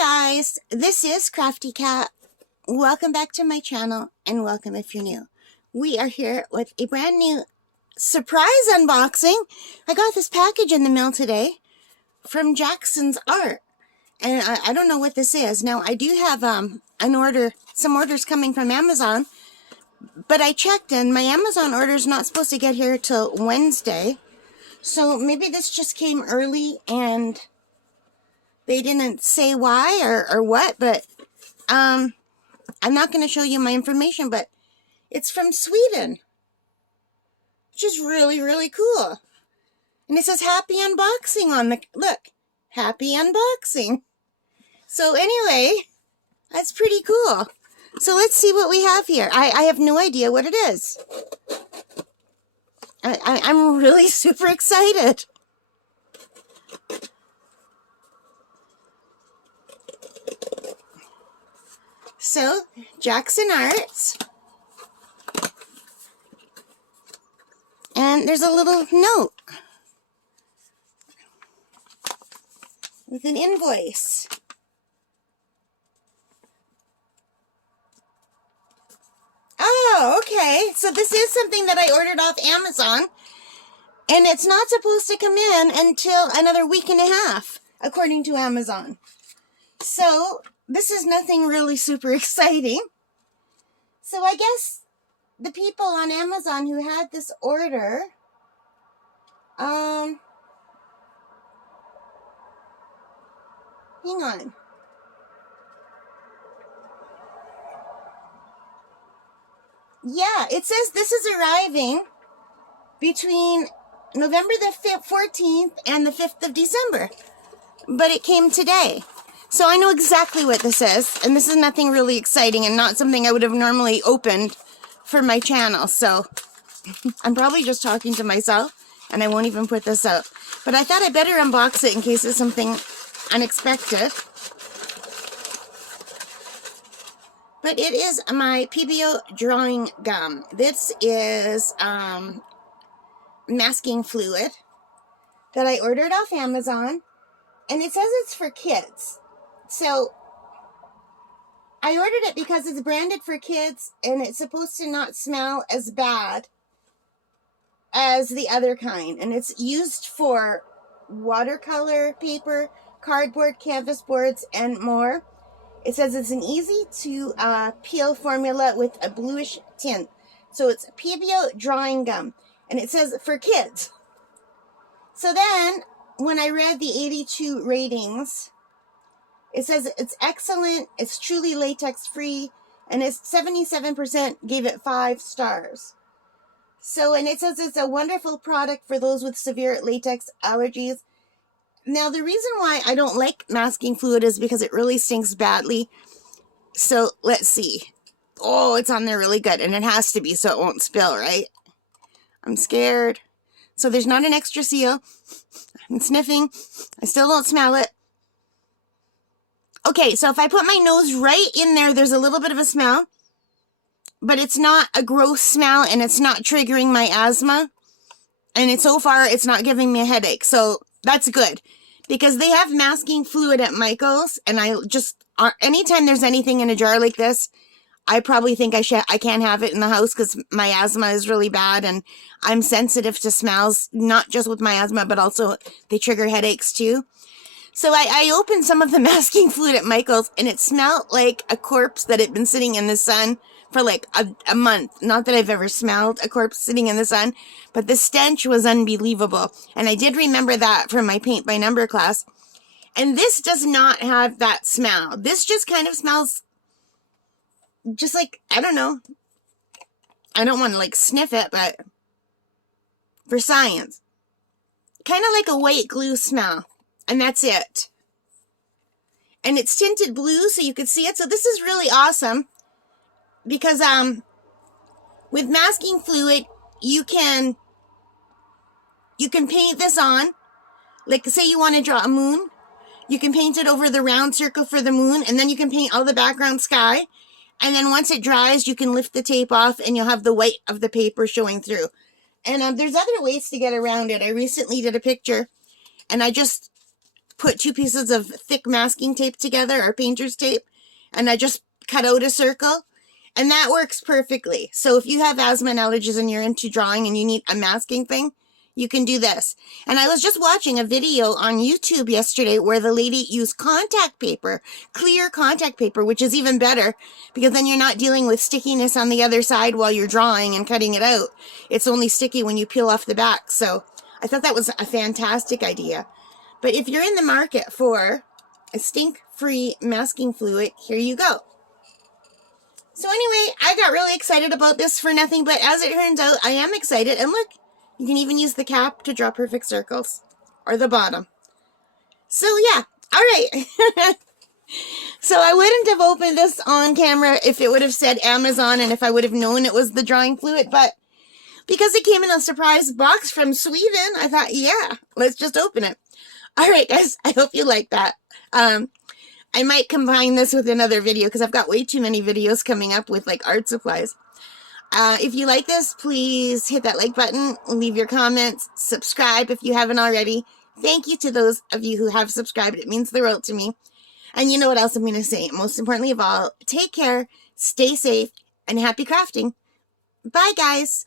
guys, this is Crafty Cat. Welcome back to my channel and welcome if you're new. We are here with a brand new surprise unboxing. I got this package in the mail today from Jackson's Art. And I don't know what this is. Now, I do have some orders coming from Amazon. But I checked and my Amazon order is not supposed to get here till Wednesday. So maybe this just came early and they didn't say why or what, but I'm not going to show you my information, but it's from Sweden, which is really, really cool. And it says happy unboxing on the, look, happy unboxing. So anyway, that's pretty cool. So let's see what we have here. I have no idea what it is. I'm really super excited. So, Jackson Arts. And there's a little note with an invoice. Oh, okay. So this is something that I ordered off Amazon. And it's not supposed to come in until another week and a half, according to Amazon. So this is nothing really super exciting. So I guess the people on Amazon who had this order, hang on. Yeah, it says this is arriving between November the 14th and the 5th of December. But it came today. So I know exactly what this is. And this is nothing really exciting and not something I would have normally opened for my channel. So I'm probably just talking to myself and I won't even put this up. But I thought I better unbox it in case it's something unexpected. But it is my PBO drawing gum. This is masking fluid that I ordered off Amazon. And it says it's for kids. So I ordered it because it's branded for kids and it's supposed to not smell as bad as the other kind. And it's used for watercolor paper, cardboard, canvas boards, and more. It says it's an easy to peel formula with a bluish tint. So it's PBO drawing gum. And it says for kids. So then, when I read the 82 ratings, it says it's excellent, it's truly latex free, and it's 77% gave it 5 stars. So, and it says it's a wonderful product for those with severe latex allergies. Now, the reason why I don't like masking fluid is because it really stinks badly. So, let's see. Oh, it's on there really good. And it has to be so it won't spill, right? I'm scared. So, there's not an extra seal. I'm sniffing. I still don't smell it. Okay, so if I put my nose right in there, there's a little bit of a smell. But it's not a gross smell and it's not triggering my asthma. And so far, it's not giving me a headache. So that's good. Because they have masking fluid at Michael's. And I just, anytime there's anything in a jar like this, I probably think I can't have it in the house because my asthma is really bad. And I'm sensitive to smells, not just with my asthma, but also they trigger headaches too. So I opened some of the masking fluid at Michael's and it smelled like a corpse that had been sitting in the sun for like a month. Not that I've ever smelled a corpse sitting in the sun, but the stench was unbelievable. And I did remember that from my paint by number class. And this does not have that smell. This just kind of smells just like, I don't know. I don't want to like sniff it, but for science. Kind of like a white glue smell. And that's it. And it's tinted blue so you can see it. So this is really awesome. Because with masking fluid, you can paint this on. Like say you want to draw a moon. You can paint it over the round circle for the moon. And then you can paint all the background sky. And then once it dries, you can lift the tape off and you'll have the white of the paper showing through. And there's other ways to get around it. I recently did a picture and I just put 2 pieces of thick masking tape together, or painter's tape, and I just cut out a circle. And that works perfectly. So if you have asthma and allergies and you're into drawing and you need a masking thing, you can do this. And I was just watching a video on YouTube yesterday where the lady used contact paper, clear contact paper, which is even better because then you're not dealing with stickiness on the other side while you're drawing and cutting it out. It's only sticky when you peel off the back. So I thought that was a fantastic idea. But if you're in the market for a stink-free masking fluid, here you go. So anyway, I got really excited about this for nothing, but as it turns out, I am excited. And look, you can even use the cap to draw perfect circles, or the bottom. So yeah, all right. So I wouldn't have opened this on camera if it would have said Amazon and if I would have known it was the drawing fluid, but because it came in a surprise box from Sweden, I thought, yeah, let's just open it. All right, guys, I hope you like that. I might combine this with another video because I've got way too many videos coming up with like art supplies. If you like this, please hit that like button, leave your comments, subscribe if you haven't already. Thank you to those of you who have subscribed. It means the world to me. And you know what else I'm going to say? Most importantly of all, take care, stay safe, and happy crafting. Bye, guys.